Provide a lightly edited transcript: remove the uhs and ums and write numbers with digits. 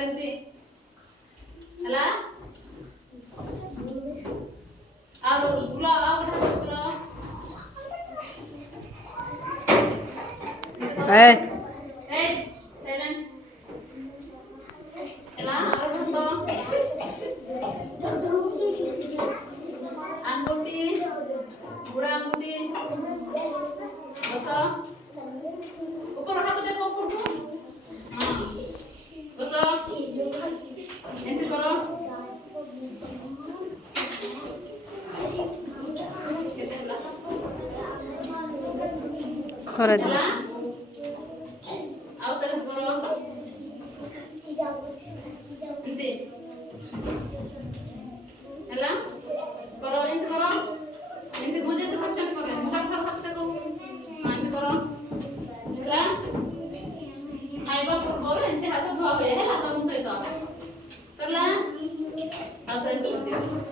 ଏମିତି ହେଲା ଆଉ ଗୁଲ ଆଉ ଗୋଟେ ଗୁଲ ଏ এই সাইলেন্ট ହେଲା ଆଉ ଗୋଟେ ଆଙ୍ଗୁଠି ବୁଢା ଆଙ୍ଗୁଠି ବସ ଉପର ହାତ ଦେଖ ଉପରକୁ ହଁ ବସ ଏମିତି କର କେତେ ହେଲା ସରେଇ ଦେ ହେଲା ଆଉ ଥରେ କର ଏମିତି ହେଲା କର ଏମିତି କର ଏମିତି ମୁଁ ଯେମିତି କରୁଛି ଏମିତି କର ମୁଁ ହାତ ହାତ ଦେଖ ଏମିତି କର ହେଲା ଖାଇବା ପୂର୍ବରୁ ଏମିତି ହାତ ଧୁଆ ଭଳିଆ ହେଲା ସବୁ ସହିତ ସରିଲା ଆଉ ଥରେ ଏମିତି କରିଦିଅ